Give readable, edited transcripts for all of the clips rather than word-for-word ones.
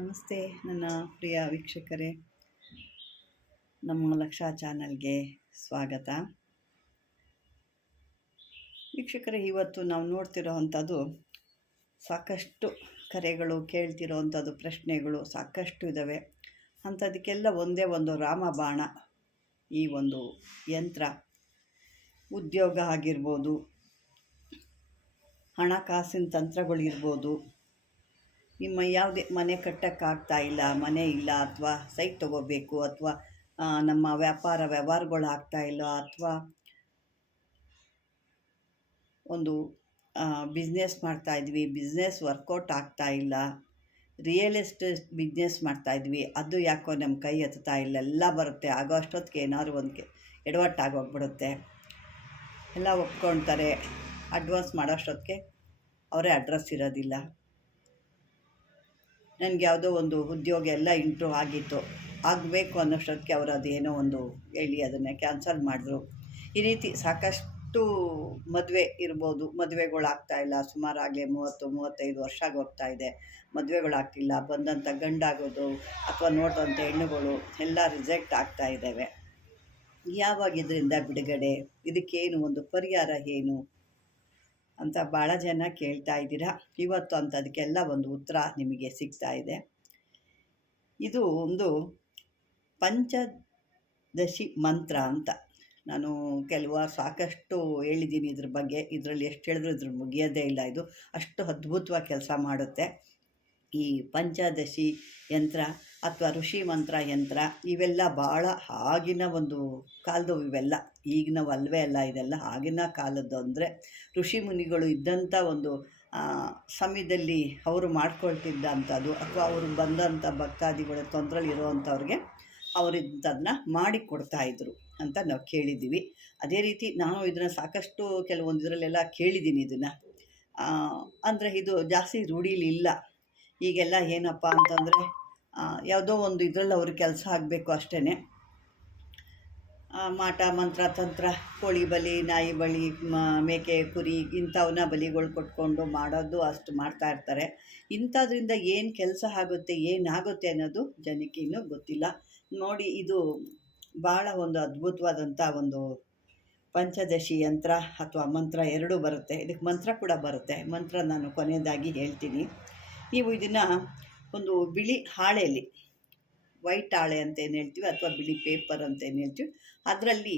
ನಮಸ್ತೆ ನನ್ನ ಪ್ರಿಯ ವೀಕ್ಷಕರೇ, ನಮ್ಮ ಲಕ್ಷಾ ಚಾನಲ್ಗೆ ಸ್ವಾಗತ. ವೀಕ್ಷಕರೇ, ಇವತ್ತು ನಾವು ನೋಡ್ತಿರೋ ಅಂಥದ್ದು ಸಾಕಷ್ಟು ಕರೆಗಳು, ಕೇಳ್ತಿರೋ ಅಂಥದ್ದು ಪ್ರಶ್ನೆಗಳು ಸಾಕಷ್ಟು ಇದ್ದಾವೆ. ಅಂಥದಕ್ಕೆಲ್ಲ ಒಂದೇ ಒಂದು ರಾಮಬಾಣ, ಈ ಒಂದು ಯಂತ್ರ. ಉದ್ಯೋಗ ಆಗಿರ್ಬೋದು, ಹಣಕಾಸಿನ ತಂತ್ರಗಳಿರ್ಬೋದು, ನಿಮ್ಮ ಯಾವುದೇ ಮನೆ ಕಟ್ಟೋಕ್ಕಾಗ್ತಾ ಇಲ್ಲ, ಮನೆ ಇಲ್ಲ, ಅಥವಾ ಸೈಟ್ ತೊಗೋಬೇಕು, ಅಥವಾ ನಮ್ಮ ವ್ಯವಹಾರಗಳು ಆಗ್ತಾಯಿಲ್ಲ, ಅಥವಾ ಒಂದು ಬಿಸ್ನೆಸ್ ಮಾಡ್ತಾಯಿದ್ವಿ, ಬಿಸ್ನೆಸ್ ವರ್ಕೌಟ್ ಆಗ್ತಾಯಿಲ್ಲ, ರಿಯಲ್ ಎಸ್ಟೇಟ್ ಬಿಸ್ನೆಸ್ ಮಾಡ್ತಾಯಿದ್ವಿ, ಅದು ಯಾಕೋ ನಮ್ಮ ಕೈ ಹತ್ತಾ ಇಲ್ಲ, ಎಲ್ಲ ಬರುತ್ತೆ. ಆಗೋ ಅಷ್ಟೊತ್ತಿಗೆ ಏನಾದ್ರು ಒಂದು ಎಡವಟ್ಟಾಗೋಗ್ಬಿಡುತ್ತೆ. ಎಲ್ಲ ಒಪ್ಕೊಳ್ತಾರೆ, ಅಡ್ವಾನ್ಸ್ ಮಾಡೋಷ್ಟೊತ್ತಿಗೆ ಅವರೇ ಅಡ್ರೆಸ್ ಇರೋದಿಲ್ಲ. ನನಗೆ ಯಾವುದೋ ಒಂದು ಉದ್ಯೋಗ ಎಲ್ಲ ಇಂಟ್ರೂವ್ ಆಗಿತ್ತು, ಆಗಬೇಕು ಅನ್ನೋಷ್ಟೊತ್ತಿಗೆ ಅವರು ಅದೇನೋ ಒಂದು ಹೇಳಿ ಅದನ್ನು ಕ್ಯಾನ್ಸಲ್ ಮಾಡಿದ್ರು. ಈ ರೀತಿ ಸಾಕಷ್ಟು ಮದುವೆ ಇರ್ಬೋದು, ಮದುವೆಗಳಾಗ್ತಾಯಿಲ್ಲ. ಸುಮಾರಾಗಲೇ 30-35 ವರ್ಷ ಆಗೋಗ್ತಾ ಇದೆ, ಮದುವೆಗಳಾಗ್ತಿಲ್ಲ. ಬಂದಂಥ ಗಂಡಾಗೋದು ಅಥವಾ ನೋಡಿದಂಥ ಹೆಣ್ಣುಗಳು ಎಲ್ಲ ರಿಜೆಕ್ಟ್ ಆಗ್ತಾ ಇದ್ದಾವೆ. ಯಾವಾಗ ಇದರಿಂದ ಬಿಡುಗಡೆ, ಇದಕ್ಕೇನು ಒಂದು ಪರಿಹಾರ ಏನು ಅಂತ ಭಾಳ ಜನ ಕೇಳ್ತಾ ಇದ್ದೀರಾ. ಇವತ್ತು ಅಂಥದಕ್ಕೆಲ್ಲ ಒಂದು ಉತ್ತರ ನಿಮಗೆ ಸಿಗ್ತಾ ಇದೆ. ಇದು ಒಂದು ಪಂಚದಶಿ ಮಂತ್ರ ಅಂತ. ನಾನು ಸಾಕಷ್ಟು ಹೇಳಿದ್ದೀನಿ ಇದ್ರ ಬಗ್ಗೆ. ಇದರಲ್ಲಿ ಎಷ್ಟು ಹೇಳಿದ್ರು ಇದ್ರ ಮುಗಿಯೋದೇ ಇಲ್ಲ. ಇದು ಅಷ್ಟು ಅದ್ಭುತವಾಗಿ ಕೆಲಸ ಮಾಡುತ್ತೆ. ಈ ಪಂಚದಶಿ ಯಂತ್ರ ಅಥವಾ ಋಷಿ ಮಂತ್ರ ಯಂತ್ರ ಇವೆಲ್ಲ ಭಾಳ ಆಗಿನ ಒಂದು ಕಾಲದವು. ಇವೆಲ್ಲ ಈಗಿನವು ಅಲ್ವೇ ಅಲ್ಲ, ಇದೆಲ್ಲ ಆಗಿನ ಕಾಲದ್ದು. ಅಂದರೆ ಋಷಿ ಮುನಿಗಳು ಇದ್ದಂಥ ಒಂದು ಸಮಯದಲ್ಲಿ ಅವರು ಮಾಡ್ಕೊಳ್ತಿದ್ದಂಥದ್ದು, ಅಥವಾ ಅವರು ಬಂದಂಥ ಭಕ್ತಾದಿಗಳ ತೊಂದರೆಲಿರುವಂಥವ್ರಿಗೆ ಅವರಿಂಥದನ್ನ ಮಾಡಿಕೊಡ್ತಾಯಿದ್ರು ಅಂತ ನಾವು ಕೇಳಿದ್ದೀವಿ. ಅದೇ ರೀತಿ ನಾನು ಇದನ್ನು ಸಾಕಷ್ಟು ಕೆಲವೊಂದು ಇದರಲ್ಲೆಲ್ಲ ಕೇಳಿದ್ದೀನಿ ಇದನ್ನು. ಅಂದರೆ ಇದು ಜಾಸ್ತಿ ರೂಢಿಲಿಲ್ಲ. ಈಗೆಲ್ಲ ಏನಪ್ಪ ಅಂತಂದರೆ ಯಾವುದೋ ಒಂದು ಇದರಲ್ಲಿ ಅವ್ರಿಗೆ ಕೆಲಸ ಆಗಬೇಕು ಅಷ್ಟೇ. ಮಾಟ ಮಂತ್ರ ತಂತ್ರ, ಕೋಳಿ ಬಲಿ, ನಾಯಿ ಬಲಿ, ಮೇಕೆ ಕುರಿ ಇಂಥವನ್ನ ಬಲಿಗಳು ಕೊಟ್ಕೊಂಡು ಮಾಡೋದು ಅಷ್ಟು ಮಾಡ್ತಾಯಿರ್ತಾರೆ. ಇಂಥದ್ರಿಂದ ಏನು ಕೆಲಸ ಆಗುತ್ತೆ, ಏನಾಗುತ್ತೆ ಅನ್ನೋದು ಜನಕ್ಕೆ ಇನ್ನೂ ಗೊತ್ತಿಲ್ಲ. ನೋಡಿ, ಇದು ಭಾಳ ಒಂದು ಅದ್ಭುತವಾದಂಥ ಒಂದು ಪಂಚದಶಿ ಯಂತ್ರ ಅಥವಾ ಮಂತ್ರ ಎರಡೂ ಬರುತ್ತೆ. ಇದಕ್ಕೆ ಮಂತ್ರ ಕೂಡ ಬರುತ್ತೆ. ಮಂತ್ರ ನಾನು ಕೊನೆಯದಾಗಿ ಹೇಳ್ತೀನಿ. ನೀವು ಇದನ್ನು ಒಂದು ಬಿಳಿ ಹಾಳೆಯಲ್ಲಿ, ವೈಟ್ ಹಾಳೆ ಅಂತ ಏನು ಹೇಳ್ತೀವಿ, ಅಥವಾ ಬಿಳಿ ಪೇಪರ್ ಅಂತ ಏನು ಹೇಳ್ತೀವಿ, ಅದರಲ್ಲಿ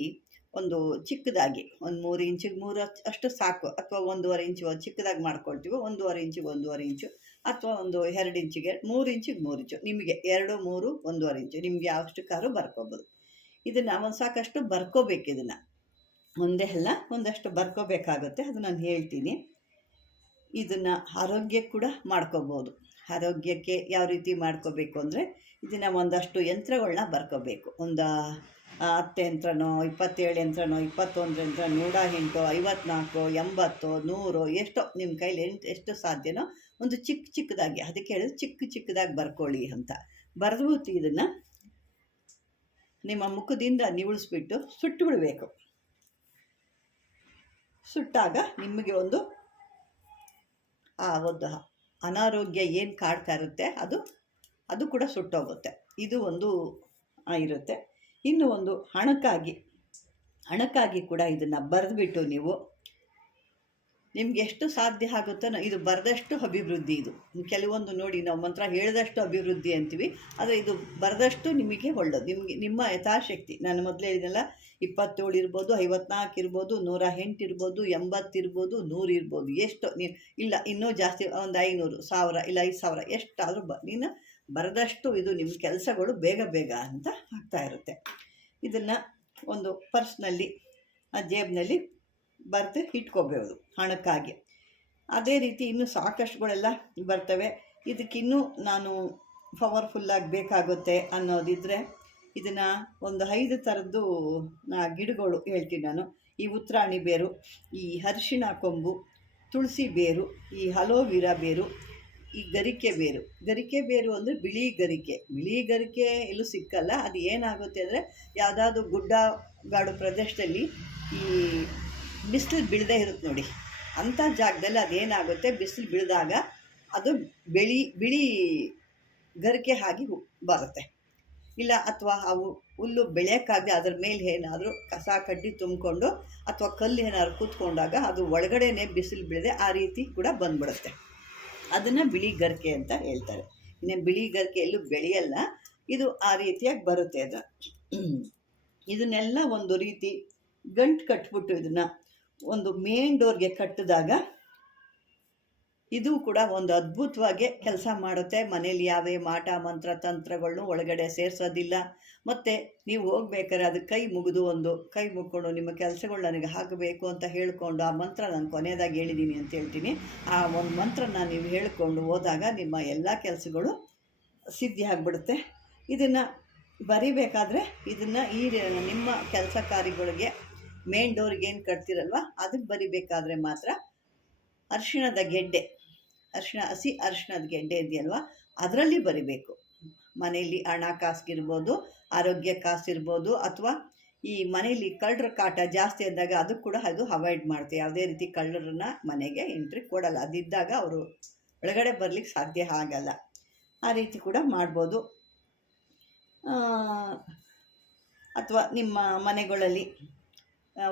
ಒಂದು ಚಿಕ್ಕದಾಗಿ ಒಂದು 3 ಇಂಚಿಗೆ 3 ಅಷ್ಟು ಸಾಕು, ಅಥವಾ 1.5 ಇಂಚು ಚಿಕ್ಕದಾಗಿ ಮಾಡ್ಕೊಳ್ತೀವಿ. 1.5 ಇಂಚಿಗೆ 1.5 ಇಂಚು, ಅಥವಾ ಒಂದು 2 ಇಂಚಿಗೆ 3 ಇಂಚಿಗೆ 3 ಇಂಚು, ನಿಮಗೆ 2, 3, 1.5 ಇಂಚು ನಿಮಗೆ ಯಾವಷ್ಟಕ್ಕಾದ್ರೂ ಬರ್ಕೋಬೋದು. ಇದನ್ನು ಒಂದು ಸಾಕಷ್ಟು ಬರ್ಕೋಬೇಕು. ಇದನ್ನು ಒಂದೇ ಅಲ್ಲ, ಒಂದಷ್ಟು ಬರ್ಕೋಬೇಕಾಗುತ್ತೆ. ಅದು ನಾನು ಹೇಳ್ತೀನಿ. ಇದನ್ನು ಆರೋಗ್ಯಕ್ಕೆ ಕೂಡ ಮಾಡ್ಕೋಬೋದು. ಆರೋಗ್ಯಕ್ಕೆ ಯಾವ ರೀತಿ ಮಾಡ್ಕೋಬೇಕು ಅಂದರೆ, ಇದನ್ನು ಒಂದಷ್ಟು ಯಂತ್ರಗಳನ್ನ ಬರ್ಕೋಬೇಕು. ಒಂದು 10 ಯಂತ್ರನೋ, 27 ಯಂತ್ರನೋ, 21 ಯಂತ್ರ, 108, 54, 80, 100 ಎಷ್ಟೋ ನಿಮ್ಮ ಕೈಲಿ ಎಷ್ಟು ಸಾಧ್ಯನೋ ಒಂದು ಚಿಕ್ಕದಾಗಿ, ಅದಕ್ಕೆ ಹೇಳಿದ್ರೆ ಚಿಕ್ಕದಾಗಿ ಬರ್ಕೊಳ್ಳಿ ಅಂತ. ಬರೆದ್ಬಿಟ್ಟು ಇದನ್ನು ನಿಮ್ಮ ಮುಖದಿಂದ ನಿವುಳಿಸ್ಬಿಟ್ಟು ಸುಟ್ಟು ಬಿಡಬೇಕು. ಸುಟ್ಟಾಗ ನಿಮಗೆ ಒಂದು ಅನಾರೋಗ್ಯ ಏನು ಕಾಡ್ತಾ ಇರುತ್ತೆ ಅದು ಕೂಡ ಸುಟ್ಟೋಗುತ್ತೆ. ಇದು ಒಂದು ಇರುತ್ತೆ. ಇನ್ನು ಒಂದು ಹಣಕ್ಕಾಗಿ ಕೂಡ ಇದನ್ನು ಬರೆದ್ಬಿಟ್ಟು ನೀವು ನಿಮ್ಗೆ ಎಷ್ಟು ಸಾಧ್ಯ ಆಗುತ್ತೋ, ಇದು ಬರೆದಷ್ಟು ಅಭಿವೃದ್ಧಿ. ಇದು ಕೆಲವೊಂದು ನೋಡಿ, ನಾವು ಮಂತ್ರ ಹೇಳಿದಷ್ಟು ಅಭಿವೃದ್ಧಿ ಅಂತೀವಿ, ಆದರೆ ಇದು ಬರೆದಷ್ಟು ನಿಮಗೆ ಒಳ್ಳೆಯದು. ನಿಮ್ಮ ಯಥಾಶಕ್ತಿ, ನಾನು ಮೊದಲೇ ಹೇಳಿದ್ನಲ್ಲ, 27 ಇರ್ಬೋದು, 54 ಇರ್ಬೋದು, 108 ಇರ್ಬೋದು, 80 ಇರ್ಬೋದು, 100 ಇರ್ಬೋದು. ಎಷ್ಟು ಇಲ್ಲ ಇನ್ನೂ ಜಾಸ್ತಿ, ಒಂದು 500, 1000 ಇಲ್ಲ 5000 ಎಷ್ಟಾದರೂ ನೀನು ಬರೆದಷ್ಟು ಇದು ನಿಮ್ಮ ಕೆಲಸಗಳು ಬೇಗ ಅಂತ ಆಗ್ತಾ ಇರುತ್ತೆ. ಇದನ್ನು ಒಂದು ಪರ್ಸ್ನಲ್ಲಿ, ಜೇಬ್ನಲ್ಲಿ ಬರೆದು ಇಟ್ಕೋಬೋದು ಹಣಕ್ಕಾಗಿ. ಅದೇ ರೀತಿ ಇನ್ನೂ ಸಾಕಷ್ಟುಗಳೆಲ್ಲ ಬರ್ತವೆ. ಇದಕ್ಕಿನ್ನೂ ನಾನು ಪವರ್ಫುಲ್ಲಾಗಿ ಬೇಕಾಗುತ್ತೆ ಅನ್ನೋದಿದ್ದರೆ, ಇದನ್ನು ಒಂದು 5 ಥರದ್ದು ಗಿಡಗಳು ಹೇಳ್ತೀನಿ ನಾನು. ಈ ಉತ್ತರಾಣಿ ಬೇರು, ಈ ಅರಿಶಿಣ ಕೊಂಬು, ತುಳಸಿ ಬೇರು, ಈ ಅಲೋವಿರಾ ಬೇರು, ಈ ಗರಿಕೆ ಬೇರು ಅಂದರೆ ಬಿಳಿ ಗರಿಕೆ ಎಲ್ಲೂ ಸಿಕ್ಕಲ್ಲ. ಅದು ಏನಾಗುತ್ತೆ ಅಂದರೆ, ಯಾವುದಾದ್ರು ಗುಡ್ಡಗಾಡು ಪ್ರದೇಶದಲ್ಲಿ ಈ ಬಿಸಿಲು ಬೀಳದೇ ಇರುತ್ತೆ ನೋಡಿ, ಅಂಥ ಜಾಗದಲ್ಲಿ ಅದೇನಾಗುತ್ತೆ, ಬಿಸಿಲು ಬೀಳಿದಾಗ ಅದು ಬಿಳಿ ಗರಿಕೆ ಆಗಿ ಬರುತ್ತೆ. ಇಲ್ಲ ಅಥವಾ ಅವು ಹುಲ್ಲು ಬೆಳೆಯೋಕ್ಕಾಗದೆ ಅದ್ರ ಮೇಲೆ ಏನಾದರೂ ಕಸ ಕಡ್ಡಿ ತುಂಬಿಕೊಂಡು ಅಥವಾ ಕಲ್ಲು ಏನಾದ್ರು ಕೂತ್ಕೊಂಡಾಗ ಅದು ಒಳಗಡೆನೇ ಬಿಸಿಲು ಬೀಳದೆ ಆ ರೀತಿ ಕೂಡ ಬಂದ್ಬಿಡುತ್ತೆ. ಅದನ್ನು ಬಿಳಿ ಗರಿಕೆ ಅಂತ ಹೇಳ್ತಾರೆ. ಇನ್ನು ಬಿಳಿ ಗರಿಕೆ ಎಲ್ಲೂ ಬೆಳೆಯಲ್ಲ, ಇದು ಆ ರೀತಿಯಾಗಿ ಬರುತ್ತೆ. ಅದು ಇದನ್ನೆಲ್ಲ ಒಂದು ರೀತಿ ಗಂಟು ಕಟ್ಬಿಟ್ಟು ಇದನ್ನು ಒಂದು ಮೇನ್ ಡೋರ್ಗೆ ಕಟ್ಟಿದಾಗ ಇದು ಕೂಡ ಒಂದು ಅದ್ಭುತವಾಗಿ ಕೆಲಸ ಮಾಡುತ್ತೆ. ಮನೇಲಿ ಯಾವುದೇ ಮಾಟ ಮಂತ್ರ ತಂತ್ರಗಳನ್ನು ಒಳಗಡೆ ಸೇರಿಸೋದಿಲ್ಲ. ಮತ್ತು ನೀವು ಹೋಗ್ಬೇಕಾದ್ರೆ ಅದು ಕೈ ಮುಗಿಕೊಂಡು ನಿಮ್ಮ ಕೆಲಸಗಳು ನನಗೆ ಆಗಬೇಕು ಅಂತ ಹೇಳ್ಕೊಂಡು ಆ ಮಂತ್ರ ನಾನು ಕೊನೆಯದಾಗಿ ಹೇಳಿದ್ದೀನಿ ಅಂತ ಹೇಳ್ತೀನಿ. ಆ ಒಂದು ಮಂತ್ರನ ನೀವು ಹೇಳ್ಕೊಂಡು ಹೋದಾಗ ನಿಮ್ಮ ಎಲ್ಲ ಕೆಲಸಗಳು ಸಿದ್ಧಿ ಆಗಿಬಿಡುತ್ತೆ. ಇದನ್ನು ಬರಿಬೇಕಾದ್ರೆ ಇದನ್ನು ನಿಮ್ಮ ಕೆಲಸ ಕಾರ್ಯಗಳಿಗೆ ಮೇನ್ ಡೋರ್ಗೆ ಏನು ಕಟ್ತಿರಲ್ವ ಅದಕ್ಕೆ ಬರಿಬೇಕಾದ್ರೆ ಮಾತ್ರ ಅರಿಶಿಣದ ಗೆಡ್ಡೆ, ಹಸಿ ಅರಿಶಿಣದ ಗೆಡ್ಡೆ ಇದೆಯಲ್ವ ಅದರಲ್ಲಿ ಬರಿಬೇಕು. ಮನೆಯಲ್ಲಿ ಹಣ ಕಾಸಿಗಿರ್ಬೋದು, ಆರೋಗ್ಯ ಕಾಸಿರ್ಬೋದು, ಅಥವಾ ಈ ಮನೆಯಲ್ಲಿ ಕಳ್ಳರ ಕಾಟ ಜಾಸ್ತಿ ಇದ್ದಾಗ ಅದು ಕೂಡ ಅದು ಅವಾಯ್ಡ್ ಮಾಡುತ್ತೆ. ಯಾವುದೇ ರೀತಿ ಕಳ್ಳರನ್ನ ಮನೆಗೆ ಎಂಟ್ರಿ ಕೊಡಲ್ಲ. ಅದಿದ್ದಾಗ ಅವರು ಒಳಗಡೆ ಬರಲಿಕ್ಕೆ ಸಾಧ್ಯ ಆಗಲ್ಲ. ಆ ರೀತಿ ಕೂಡ ಮಾಡ್ಬೋದು. ಅಥವಾ ನಿಮ್ಮ ಮನೆಗಳಲ್ಲಿ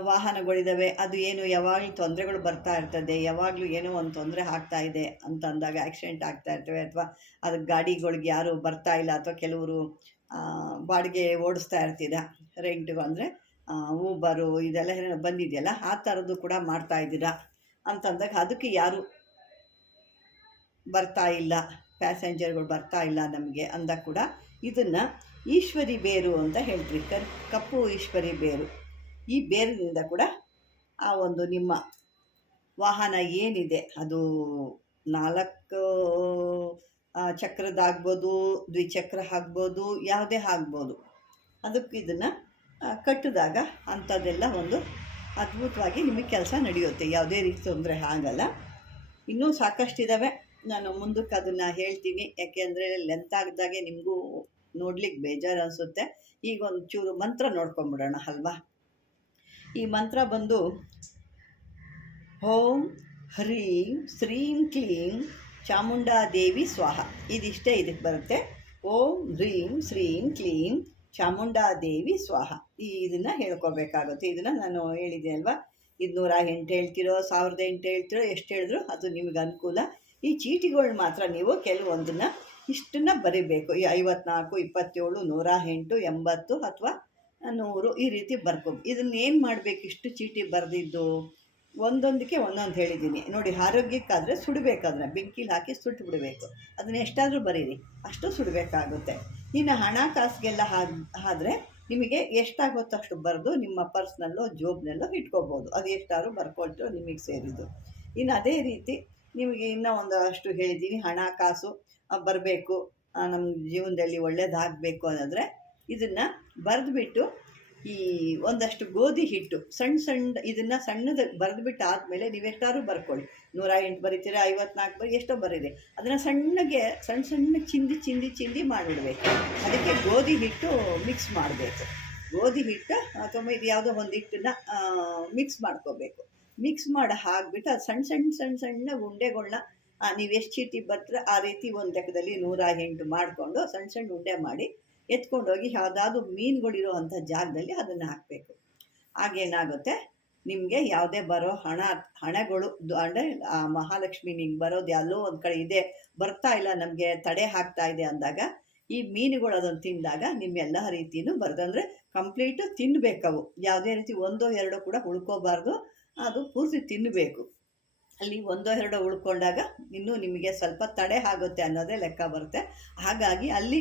ವಾಹನಗಳಿದ್ದಾವೆ, ಅದು ಏನು ಯಾವಾಗಲೂ ತೊಂದರೆಗಳು ಬರ್ತಾ ಇರ್ತದೆ, ಯಾವಾಗಲೂ ಏನೋ ಒಂದು ತೊಂದರೆ ಆಗ್ತಾ ಇದೆ ಅಂತ ಅಂದಾಗ ಆಕ್ಸಿಡೆಂಟ್ ಆಗ್ತಾ ಇರ್ತವೆ, ಅಥವಾ ಅದು ಗಾಡಿಗಳಿಗೆ ಯಾರು ಬರ್ತಾ ಇಲ್ಲ, ಅಥವಾ ಕೆಲವರು ಬಾಡಿಗೆ ಓಡಿಸ್ತಾ ಇರ್ತೀರ, ರೆಂಟ್ಗೆ ಅಂದರೆ ಊಬರು ಇದೆಲ್ಲ ಏನೋ ಬಂದಿದೆಯಲ್ಲ, ಆ ಥರದ್ದು ಕೂಡ ಮಾಡ್ತಾ ಇದ್ದೀರಾ ಅಂತಂದಾಗ ಅದಕ್ಕೆ ಯಾರು ಬರ್ತಾ ಇಲ್ಲ, ಪ್ಯಾಸೆಂಜರ್ಗಳು ಬರ್ತಾ ಇಲ್ಲ ನಮಗೆ ಅಂದಾಗ ಕೂಡ ಇದನ್ನು ಈಶ್ವರಿ ಬೇರು ಅಂತ ಹೇಳ್ತೀವಿ. ಕಪ್ಪು ಈಶ್ವರಿ ಬೇರು. ಈ ಬೇರಿನಿಂದ ಕೂಡ ಆ ಒಂದು ನಿಮ್ಮ ವಾಹನ ಏನಿದೆ ಅದು 4 ಚಕ್ರದಾಗ್ಬೋದು, ದ್ವಿಚಕ್ರ ಆಗ್ಬೋದು, ಯಾವುದೇ ಆಗ್ಬೋದು, ಅದಕ್ಕೆ ಇದನ್ನು ಕಟ್ಟಿದಾಗ ಅಂಥದ್ದೆಲ್ಲ ಒಂದು ಅದ್ಭುತವಾಗಿ ನಿಮಗೆ ಕೆಲಸ ನಡೆಯುತ್ತೆ. ಯಾವುದೇ ರೀತಿ ತೊಂದರೆ ಆಗಲ್ಲ. ಇನ್ನೂ ಸಾಕಷ್ಟಿದ್ದಾವೆ, ನಾನು ಮುಂದಕ್ಕೆ ಅದನ್ನು ಹೇಳ್ತೀನಿ. ಯಾಕೆಂದರೆ ಲೆಂತ್ ಆಗಿದಾಗೆ ನಿಮಗೂ ನೋಡ್ಲಿಕ್ಕೆ ಬೇಜಾರು ಅನಿಸುತ್ತೆ. ಈಗ ಒಂದು ಚೂರು ಮಂತ್ರ ನೋಡ್ಕೊಂಬಿಡೋಣ ಅಲ್ವಾ. ಈ ಮಂತ್ರ ಬಂದು ಓಂ ಹ್ರೀಂ ಶ್ರೀಂ ಕ್ಲೀಂ ಚಾಮುಂಡಾದೇವಿ ಸ್ವಾಹ. ಇದಿಷ್ಟೇ ಇದಕ್ಕೆ ಬರುತ್ತೆ. ಓಂ ಹ್ರೀಂ ಶ್ರೀಂ ಕ್ಲೀಂ ಚಾಮುಂಡಾದೇವಿ ಸ್ವಾಹ. ಇದನ್ನು ಹೇಳ್ಕೊಬೇಕಾಗುತ್ತೆ. ಇದನ್ನು ನಾನು ಹೇಳಿದೆ ಅಲ್ವಾ, 208 ಹೇಳ್ತಿರೋ 1008 ಹೇಳ್ತಿರೋ ಎಷ್ಟು ಹೇಳಿದ್ರು ಅದು ನಿಮಗೆ ಅನುಕೂಲ. ಈ ಚೀಟಿಗಳು ಮಾತ್ರ ನೀವು ಕೆಲವೊಂದನ್ನು ಇಷ್ಟನ್ನು ಬರೀಬೇಕು. ಈ 54, 27, 108, 80 ಅಥವಾ 100 ಈ ರೀತಿ ಬರ್ಕೋಬೇಕು. ಇದನ್ನೇನು ಮಾಡಬೇಕು, ಇಷ್ಟು ಚೀಟಿ ಬರೆದಿದ್ದು ಒಂದೊಂದಕ್ಕೆ ಒಂದೊಂದು ಹೇಳಿದ್ದೀನಿ ನೋಡಿ. ಆರೋಗ್ಯಕ್ಕಾದರೆ ಸುಡಬೇಕಾದ್ರೆ ಬೆಂಕಿಲಿ ಹಾಕಿ ಸುಟ್ಟು ಬಿಡಬೇಕು. ಅದನ್ನ ಎಷ್ಟಾದರೂ ಬರೀರಿ, ಅಷ್ಟು ಸುಡಬೇಕಾಗುತ್ತೆ. ಇನ್ನು ಹಣಕಾಸಿಗೆಲ್ಲ ಆದರೆ ನಿಮಗೆ ಎಷ್ಟಾಗುತ್ತೋ ಅಷ್ಟು ಬರೆದು ನಿಮ್ಮ ಪರ್ಸ್ನಲ್ಲೋ ಜೋಬ್ನಲ್ಲೋ ಇಟ್ಕೋಬೋದು. ಅದು ಎಷ್ಟಾದ್ರು ಬರ್ಕೊಳ್ತಿರೋ ನಿಮಗೆ ಸೇರಿದ್ದು. ಇನ್ನು ಅದೇ ರೀತಿ ನಿಮಗೆ ಇನ್ನೂ ಒಂದಷ್ಟು ಹೇಳಿದ್ದೀನಿ. ಹಣಕಾಸು ಬರಬೇಕು, ನಮ್ಮ ಜೀವನದಲ್ಲಿ ಒಳ್ಳೇದಾಗಬೇಕು ಅನ್ನೋದ್ರೆ ಇದನ್ನು ಬರೆದುಬಿಟ್ಟು ಈ ಒಂದಷ್ಟು ಗೋಧಿ ಹಿಟ್ಟು ಸಣ್ಣ ಇದನ್ನು ಸಣ್ಣದ ಬರೆದುಬಿಟ್ಟು ಆದಮೇಲೆ ನೀವೆಷ್ಟಾದ್ರೂ ಬರ್ಕೊಳ್ಳಿ. 108 ಬರೀತೀರ, 54 ಬರೀ, ಎಷ್ಟೋ ಬರೀರಿ. ಅದನ್ನು ಸಣ್ಣಗೆ ಸಣ್ಣ ಚಿಂದಿ ಮಾಡಿಬಿಡ್ಬೇಕು. ಅದಕ್ಕೆ ಗೋಧಿ ಹಿಟ್ಟು ಮಿಕ್ಸ್ ಮಾಡಬೇಕು. ಗೋಧಿ ಹಿಟ್ಟು ಅಥವಾ ಇದು ಯಾವುದೋ ಒಂದು ಹಿಟ್ಟನ್ನು ಮಿಕ್ಸ್ ಮಾಡ್ಕೋಬೇಕು. ಮಿಕ್ಸ್ ಮಾಡಿ ಹಾಕ್ಬಿಟ್ಟು ಅದು ಸಣ್ಣ ಉಂಡೆಗಳನ್ನ ನೀವು ಎಷ್ಟು ಚೀಟಿ ಬರ್ತೀರ ಆ ರೀತಿ ಒಂದು ಲೆಕ್ಕದಲ್ಲಿ 108 ಮಾಡಿಕೊಂಡು ಸಣ್ಣ ಉಂಡೆ ಮಾಡಿ ಎತ್ಕೊಂಡೋಗಿ ಯಾವುದಾದ್ರೂ ಮೀನುಗಳಿರೋ ಅಂಥ ಜಾಗದಲ್ಲಿ ಅದನ್ನು ಹಾಕಬೇಕು. ಆಗೇನಾಗುತ್ತೆ, ನಿಮಗೆ ಯಾವುದೇ ಬರೋ ಹಣಗಳು ಅಂದರೆ ಮಹಾಲಕ್ಷ್ಮಿ ನಿಂಗೆ ಬರೋದು ಎಲ್ಲೋ ಒಂದು ಕಡೆ ಇದೆ, ಬರ್ತಾ ಇಲ್ಲ, ನಮಗೆ ತಡೆ ಹಾಕ್ತಾ ಇದೆ ಅಂದಾಗ ಈ ಮೀನುಗಳು ಅದನ್ನು ತಿಂದಾಗ ನಿಮ್ಮೆಲ್ಲ ರೀತಿಯೂ ಬರೋದಂದರೆ ಕಂಪ್ಲೀಟು ತಿನ್ನಬೇಕವು. ಯಾವುದೇ ರೀತಿ 1-2 ಕೂಡ ಉಳ್ಕೋಬಾರ್ದು, ಅದು ಪೂರ್ತಿ ತಿನ್ನಬೇಕು. ಅಲ್ಲಿ 1-2 ಉಳ್ಕೊಂಡಾಗ ಇನ್ನೂ ನಿಮಗೆ ಸ್ವಲ್ಪ ತಡೆ ಆಗುತ್ತೆ ಅನ್ನೋದೇ ಲೆಕ್ಕ ಬರುತ್ತೆ. ಹಾಗಾಗಿ ಅಲ್ಲಿ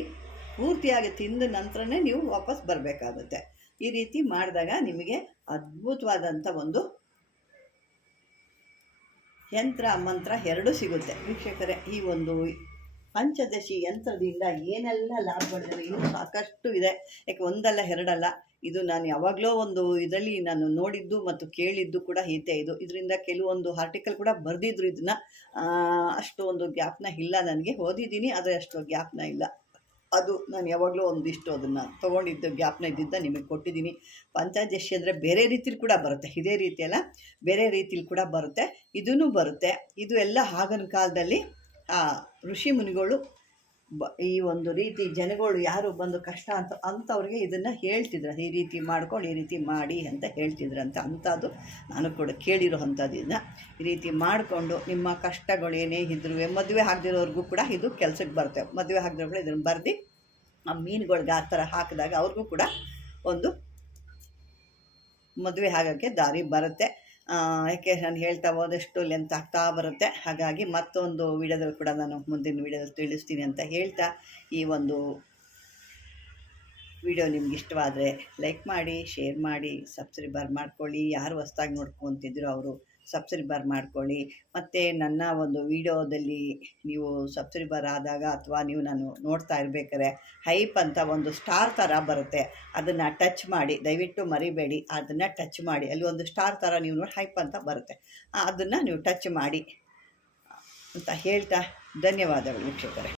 ಪೂರ್ತಿಯಾಗಿ ತಿಂದ ನಂತರನೇ ನೀವು ವಾಪಸ್ ಬರಬೇಕಾಗುತ್ತೆ. ಈ ರೀತಿ ಮಾಡಿದಾಗ ನಿಮಗೆ ಅದ್ಭುತವಾದಂಥ ಒಂದು ಯಂತ್ರ ಮಂತ್ರ ಎರಡೂ ಸಿಗುತ್ತೆ. ವೀಕ್ಷಕರೇ, ಈ ಒಂದು ಪಂಚದಶಿ ಯಂತ್ರದಿಂದ ಏನೆಲ್ಲ ಲಾಭಗಳಿವೆ ಇನ್ನೂ ಸಾಕಷ್ಟು ಇದೆ. ಯಾಕೆ ಒಂದಲ್ಲ ಎರಡಲ್ಲ, ಇದು ನಾನು ಯಾವಾಗಲೋ ಒಂದು ಇದರಲ್ಲಿ ನಾನು ನೋಡಿದ್ದು ಮತ್ತು ಕೇಳಿದ್ದು ಕೂಡ ಇದೆ. ಇದರಿಂದ ಕೆಲವೊಂದು ಆರ್ಟಿಕಲ್ ಕೂಡ ಬರೆದಿದ್ರು. ಇದನ್ನು ಅಷ್ಟು ಒಂದು ಜ್ಞಾಪನ ಇಲ್ಲ ನನಗೆ, ಓದಿದ್ದೀನಿ ಆದರೆ ಅಷ್ಟು ಜ್ಞಾಪನ ಇಲ್ಲ. ಅದು ನಾನು ಯಾವಾಗಲೂ ಒಂದಿಷ್ಟು ಅದನ್ನು ತೊಗೊಂಡಿದ್ದು ಜ್ಞಾಪನ ಇದ್ದಿದ್ದ ನಿಮಗೆ ಕೊಟ್ಟಿದ್ದೀನಿ. ಪಂಚದಶಿ ಅಂದರೆ ಬೇರೆ ರೀತಿಲಿ ಕೂಡ ಬರುತ್ತೆ, ಇದೇ ರೀತಿಯಲ್ಲ ಬೇರೆ ರೀತಿಲಿ ಕೂಡ ಬರುತ್ತೆ, ಇದೂ ಬರುತ್ತೆ. ಇದು ಎಲ್ಲ ಆಗಿನ ಕಾಲದಲ್ಲಿ ಋಷಿ ಮುನಿಗಳು ಈ ಒಂದು ರೀತಿ ಜನಗಳು ಯಾರು ಬಂದು ಕಷ್ಟ ಅಂಥವ್ರಿಗೆ ಇದನ್ನು ಹೇಳ್ತಿದ್ರು, ಈ ರೀತಿ ಮಾಡ್ಕೊಂಡು ಈ ರೀತಿ ಮಾಡಿ ಅಂತ ಹೇಳ್ತಿದ್ರಂತ. ಅಂಥದ್ದು ನಾನು ಕೂಡ ಕೇಳಿರೋ ಅಂಥದ್ದು. ಇದನ್ನು ಈ ರೀತಿ ಮಾಡಿಕೊಂಡು ನಿಮ್ಮ ಕಷ್ಟಗಳೇನೇ ಇದ್ರೂ, ಮದುವೆ ಆಗದಿರೋರ್ಗೂ ಕೂಡ ಇದು ಕೆಲ್ಸಕ್ಕೆ ಬರುತ್ತೆ. ಮದುವೆ ಆಗದಿರೋರು ಇದನ್ನು ಬರೆದು ಆ ಮೀನುಗಳ್ಗೆ ಆ ಥರ ಹಾಕಿದಾಗ ಅವ್ರಿಗೂ ಕೂಡ ಒಂದು ಮದುವೆ ಆಗೋಕ್ಕೆ ದಾರಿ ಬರುತ್ತೆ. ಯಾಕೆ ನಾನು ಹೇಳ್ತಾ ಹೋದಷ್ಟು ಲೆಂತ್ ಆಗ್ತಾ ಬರುತ್ತೆ. ಹಾಗಾಗಿ ಮತ್ತೊಂದು ವಿಡಿಯೋದಲ್ಲಿ ಕೂಡ ನಾನು ಮುಂದಿನ ವಿಡಿಯೋದಲ್ಲಿ ತಿಳಿಸ್ತೀನಿ ಅಂತ ಹೇಳ್ತಾ, ಈ ಒಂದು ವಿಡಿಯೋ ನಿಮ್ಗೆ ಇಷ್ಟವಾದರೆ ಲೈಕ್ ಮಾಡಿ, ಶೇರ್ ಮಾಡಿ, ಸಬ್ಸ್ಕ್ರೈಬರ್ ಮಾಡ್ಕೊಳ್ಳಿ. ಯಾರು ಹೊಸ್ದಾಗಿ ನೋಡ್ಕೊತಿದ್ರು ಅವರು ಸಬ್ಸ್ಕ್ರೈಬರ್ ಮಾಡ್ಕೊಳ್ಳಿ. ಮತ್ತು ನನ್ನ ಒಂದು ವಿಡಿಯೋದಲ್ಲಿ ನೀವು ಸಬ್ಸ್ಕ್ರೈಬರ್ ಆದಾಗ ಅಥವಾ ನೀವು ನಾನು ನೋಡ್ತಾ ಇರ್ಬೇಕಾದ್ರೆ ಹೈಪ್ ಅಂತ ಒಂದು ಸ್ಟಾರ್ ಥರ ಬರುತ್ತೆ, ಅದನ್ನು ಟಚ್ ಮಾಡಿ, ದಯವಿಟ್ಟು ಮರಿಬೇಡಿ. ಅದನ್ನು ಟಚ್ ಮಾಡಿ, ಅಲ್ಲಿ ಒಂದು ಸ್ಟಾರ್ ಥರ ನೀವು ನೋಡಿ ಹೈಪ್ ಅಂತ ಬರುತ್ತೆ, ಅದನ್ನು ನೀವು ಟಚ್ ಮಾಡಿ ಅಂತ ಹೇಳ್ತಾ ಧನ್ಯವಾದಗಳು ವೀಕ್ಷಕರೇ.